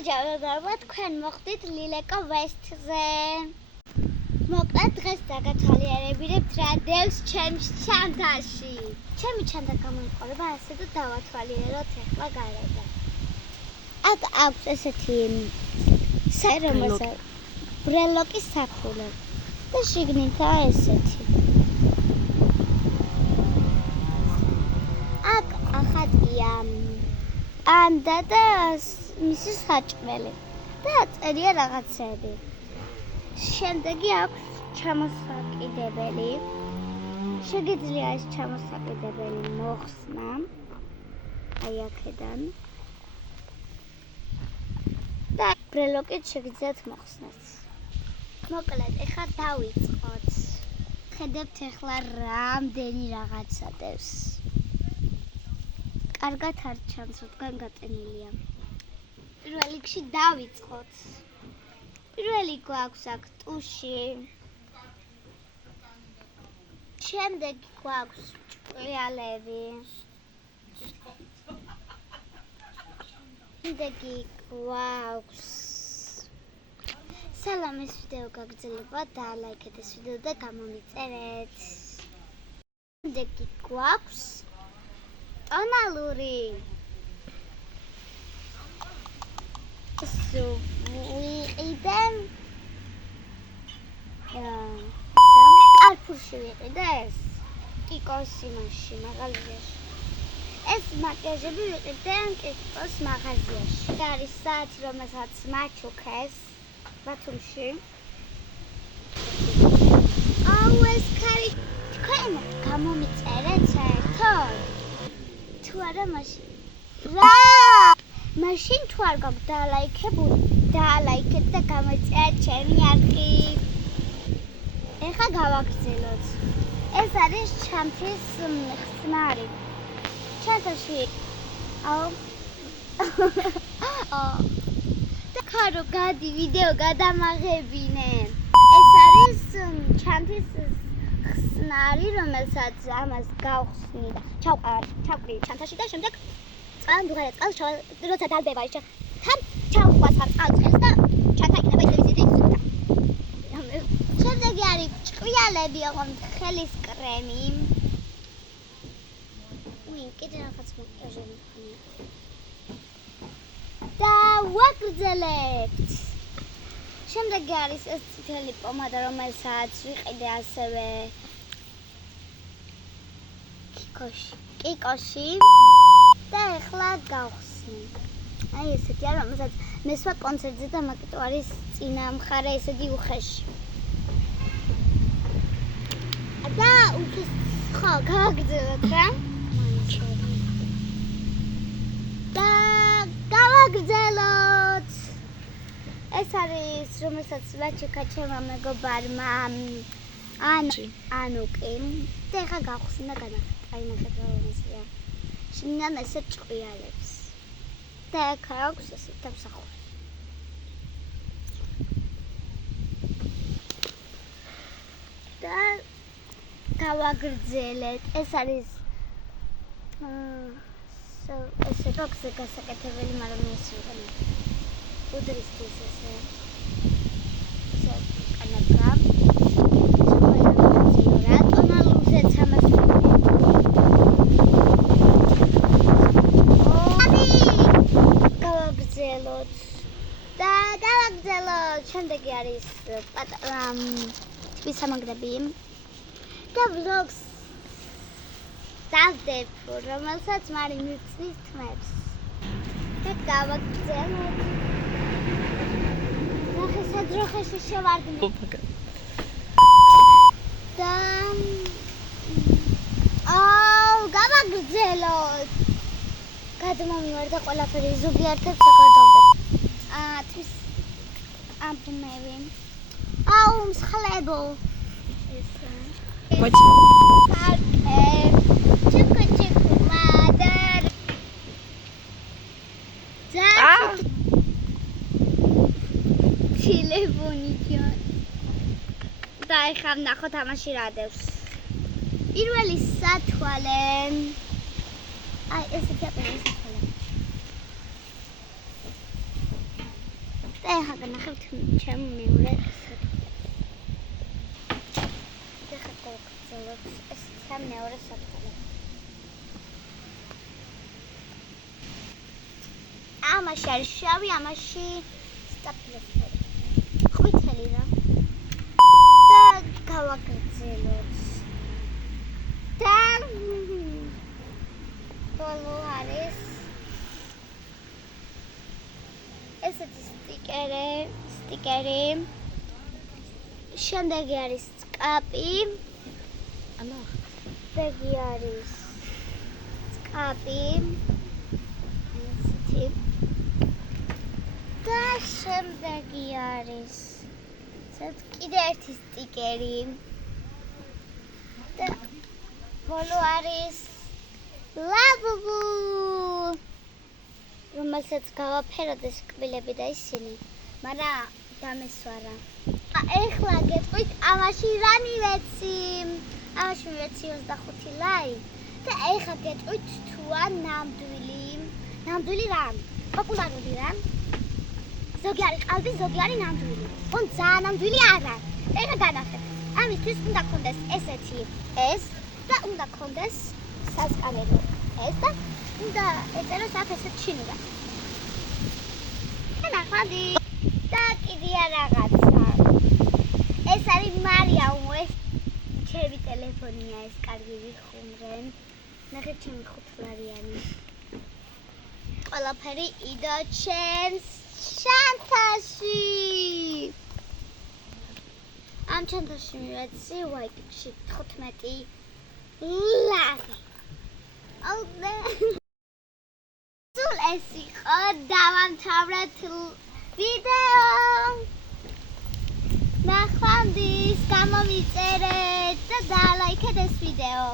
გამარჯობა, თქვენ მოხდით ლილეკო ვესტზე. მოკლედ დღეს დაგათვალიერებინებთ რა დევს ჩემს ჩანთაში. ჩემი ჩანთა გამოიყურება ასე და დავათვალიეროთ ახლა გარედან. აქ აქვს ესეთი რომელსაც ბრელოკის საფულე და შიგნითაა ესეთი. აქ ახატია პანდა და მისი საჭმელი და წერია რაღაცები. შემდეგი აქვს ჩამოსაკიდებელი. შეგიძლია ეს ჩამოსაკიდებელი მოხსნა. აი აქედან. და ბრელოკით შეგიძლიათ მოხსნათ. მოკლედ, ეხლა დავიწყოთ. ხედებთ ეხლა რამდენი რაღაცა დევს. კარგად არ ჩანს, რადგან გატენილია. პირველ რიგში დავიწყოთ. პირველი გვაქვს აქ ტუში. შემდეგ გვაქვს ჭყიალები. შემდეგი გვაქვს სალამ ეს ვიდეო გაგრძელება და ლაიქეთ ეს ვიდეო და გამომიწერეთ. შემდეგი გვაქვს ტონალური. ვიყიდე კარფურში ვიყიდე ეს კიკოს იმაში მაღაზიაში. ეს მაკიაჟები ვიყიდე კიკოს მაღაზიაში. არის საათი, რომელსაც მაჩუქეს ბათუმში. აუ ეს ქარი თქვენ გამომიწერეთ საერთოდ? თუ არა მაშინ რა მაშინ თუ არ გაგვ დაალაიქეთ და გამოიწერეთ ჩემი არხი. ეხლა გავაგრძელოთ. ეს არის ჩანთის ხსნარი. ჩანთაში და ხარო გადი ვიდეო გადამაღებინე. ეს არის ჩანთის ხსნარი, რომელსაც ამას გავხსნი და ჩავყრი ჩანთაში და შემდეგ წყალმდუღარე წყალს როცა დალბება ის თან ჩავყვასარ წყალს და ჩანთა იქნება ისეთი. შემდეგი არის ჭყიალები, ოღონდ ხელის კრემი. კიდე რაღაც მაკიაჟები ხმია. და ვაგრძელებთ. შემდეგი არის ეს წითელი პომადა, რომელსაც ვიყიდე ასევე კიკოში და ეხლა გავხსნი. აი ესეთია, რომელსაც მესვა კონცერტზე და მაკეტო არის წინა მხარე ესეთი უხეში. და უკის ხო გავაგრძელოთ რა. და გავაგრძელოთ. ეს არის რომელსაც ვაჩუქა ჩემმა მეგობარმა ანუკი. და ეხლა გავხსნი და აი ნახეთ რა ისეა. შინიდან ესე ჭყიალებს. და აქ აქვს ესე დამსახურება. და გავაგრძელეთ. ეს არის ესე როქზე გასაკეთებელი, მაგრამ ეს იყო უდრისთვის ესე კანაკა. ტონალურზეც ამას გავაგრძელოთ. და გავაგრძელოთ. შემდეგი არის პატარა ტიპის სამაგრები. და ვლოგს დავდებ, რომელსაც მარი მიწნის თმებს. და გავაგრძელოთ. ნახე სადროხეში შევარდნი. და გავაგრძელოთ. გადმომივარდა ყველაფერი ზოგიერთად საკარდავდებ. თვის ამბნევი. მსხლებო. ესა. მადარ. ტელეფონი ჯან. და ეხლა ნახოთ ამაში რა დევს. პირველი სათვალე. აი ესეთი აპერატორი სათვალე. ახლა განახებთ ჩემ მეორე ეს სამ მეორე საფრთხე. ამაში არის შავი, ამაში სტაფილოსფერი. ყვითელი რა. და გავაგრძელოთ. და ბოლო არის ესეთი სტიკერი. შემდეგი არის წკაპი. შემდეგი არის წკაპი. ესეთი. და შემდეგი არის კიდე ერთი სტიკერი. და ბოლო არის ლაბუბუ. რომელსაც გავაფეროთ ეს კბილები და ისინი, მაგრამ დამესვარა. ეხლა გეტყვით ამაში რა მივეცი? ამაში მივეცი 25 ლაი და ეხლა გეტყვით თუა ნამდვილი რა? პოპულარული რა? ზოგი არის ყალბი, ზოგი არის ნამდვილი. ხომ ძალიან ნამდვილი არა. ეხლა განახეთ. ამისთვის უნდა გქონდეს ესეთი ეს და უნდა გქონდეს სასკამედო ეს და უნდა ეწეროს აქ ესეთ შინურა. ნახავდი და კიდე რაღაცა. ეს არის მარიამო, ეს ჩემი ტელეფონია, ეს კარგი ვიხუმრენ. ნახეთ ჩემი 5 ლარიანი. ყველაფერი იდო ჩემს ჩანთაში. ამ ჩანთაში მივეცი ვაიტში 15 ლარი. აუდე სულ ეს იყო დავამთავრეთ ვიდეო. ნახვამდის, გამომიწერეთ და დალაიქეთ ეს ვიდეო.